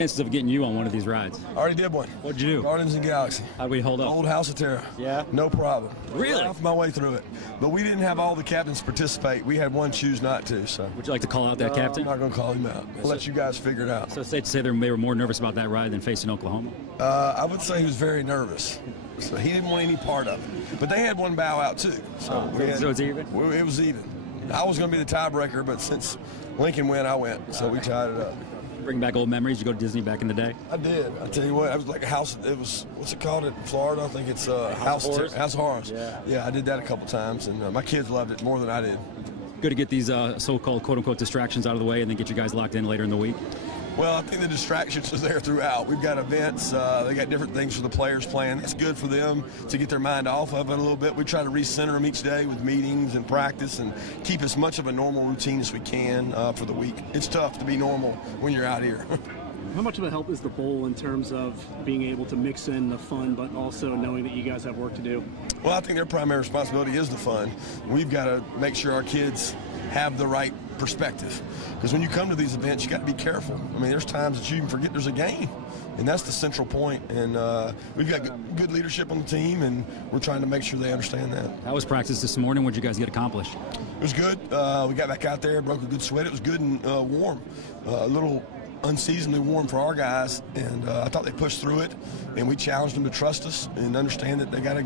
Chances of getting you on one of these rides? I already did one. What'd you do? Guardians of the Galaxy. How'd we hold up? Old House of Terror. Yeah? No problem. Really? Off my way through it. But we didn't have all the captains participate. We had one choose not to. So. Would you like to call out that captain? I'm not going to call him out. I'll let you guys figure it out. So it's safe to say they were more nervous about that ride than facing Oklahoma? I would say he was very nervous. So he didn't want any part of it. But they had one bow out too. So, so it's even? It was even. I was going to be the tiebreaker, but since Lincoln went, I went. So we tied it up. Bring back old memories. You go to Disney back in the day? I did. I tell you what, I was like a house. It was, what's it called in Florida? I think it's House of Horrors. Yeah, I did that a couple times, and my kids loved it more than I did. Good to get these so-called quote-unquote distractions out of the way and then get you guys locked in later in the week. Well, I think the distractions are there throughout. We've got events. They got different things for the players playing. It's good for them to get their mind off of it a little bit. We try to recenter them each day with meetings and practice and keep as much of a normal routine as we can for the week. It's tough to be normal when you're out here. How much of a help is the bowl in terms of being able to mix in the fun, but also knowing that you guys have work to do? Well, I think their primary responsibility is the fun. We've got to make sure our kids have the right perspective. Because when you come to these events, you got to be careful. I mean, there's times that you even forget there's a game. And that's the central point. And we've got good leadership on the team, and we're trying to make sure they understand that. How was practice this morning? What did you guys get accomplished? It was good. We got back out there, broke a good sweat. It was good and warm. A little unseasonably warm for our guys, and I thought they pushed through it, and we challenged them to trust us and understand that they got to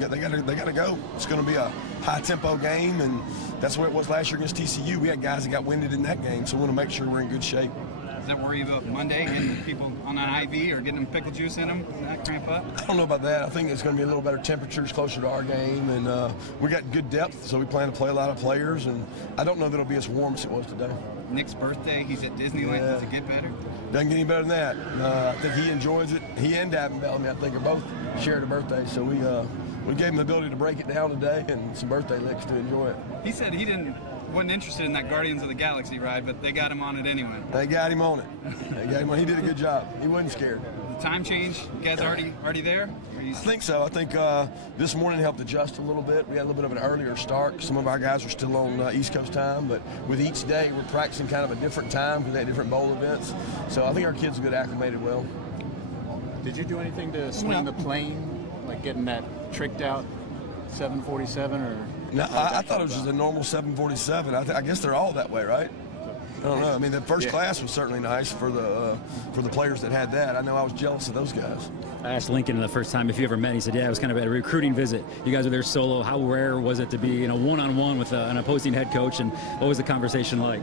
go. It's going to be a high-tempo game, and that's the way it was last year against TCU. We had guys that got winded in that game, so we want to make sure we're in good shape. Does that worry you about Monday, getting people on an IV or getting them pickle juice in them, that cramp up? I don't know about that. I think it's going to be a little better temperatures closer to our game, and we got good depth, so we plan to play a lot of players, and I don't know that it'll be as warm as it was today. Nick's birthday, he's at Disneyland. Does it get better? Doesn't get any better than that. I think he enjoys it. He and Davin Bellamy, I think, are both shared a birthday, so we gave him the ability to break it down today and some birthday licks to enjoy it. He said he wasn't interested in that Guardians of the Galaxy ride, but they got him on it anyway. They got him on it. They got him on. He did a good job. He wasn't scared. The time change, you guys already there? I think so. I think this morning helped adjust a little bit. We had a little bit of an earlier start. Some of our guys are still on East Coast time, but with each day we're practicing kind of a different time because they had different bowl events. So I think our kids have got acclimated well. Did you do anything to swing the plane, like getting that tricked out 747 or? No, I thought it was just a normal 747. I guess they're all that way, right? I don't know. I mean, the first class was certainly nice for the players that had that. I know I was jealous of those guys. I asked Lincoln the first time if you ever met. He said, "Yeah, it was kind of a recruiting visit. You guys were there solo. How rare was it to be one-on-one with an opposing head coach? And what was the conversation like?"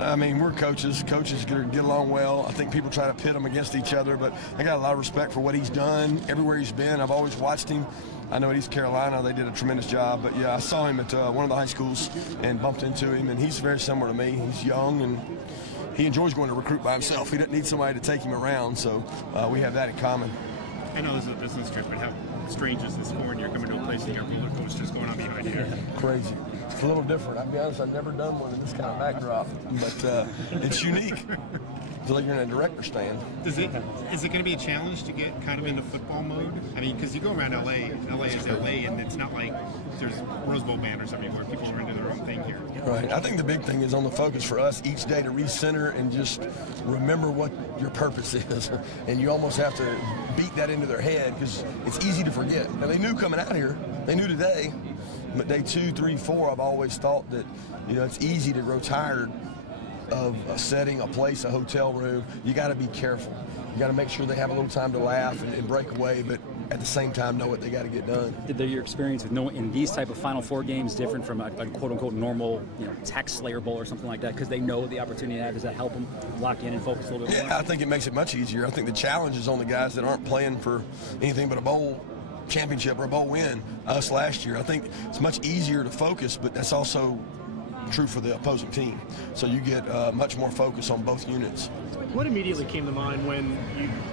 I mean, we're coaches. Coaches get along well. I think people try to pit them against each other, but I got a lot of respect for what he's done everywhere he's been. I've always watched him. I know at East Carolina they did a tremendous job, but yeah, I saw him at one of the high schools and bumped into him, and he's very similar to me. He's young and he enjoys going to recruit by himself. He doesn't need somebody to take him around, so we have that in common. I know this is a business trip, but how strange is this for when you're coming to a place and you have roller coasters going on behind you? Crazy. It's a little different. I'll be honest, I've never done one in this kind of backdrop, but it's unique. I feel like you're in a director stand. Is it going to be a challenge to get kind of into football mode? I mean, because you go around LA is LA, and it's not like there's Rose Bowl banners everywhere. People are into their own thing here. Right. I think the big thing is on the focus for us each day to recenter and just remember what your purpose is. And you almost have to beat that into their head because it's easy to forget. Now, they knew coming out here. They knew today. But day 2, 3, 4, I've always thought that, it's easy to grow tired of a setting, a place, a hotel room. You got to be careful. You got to make sure they have a little time to laugh and break away, but at the same time know what they got to get done. Did your experience with in these type of Final Four games different from a quote-unquote normal, Tech Slayer Bowl or something like that because they know the opportunity they have? Does that help them lock in and focus a little bit more? Yeah, I think it makes it much easier. I think the challenge is on the guys that aren't playing for anything but a bowl championship or a bowl win. Us last year, I think it's much easier to focus, but that's also true for the opposing team. So you get much more focus on both units. What immediately came to mind when you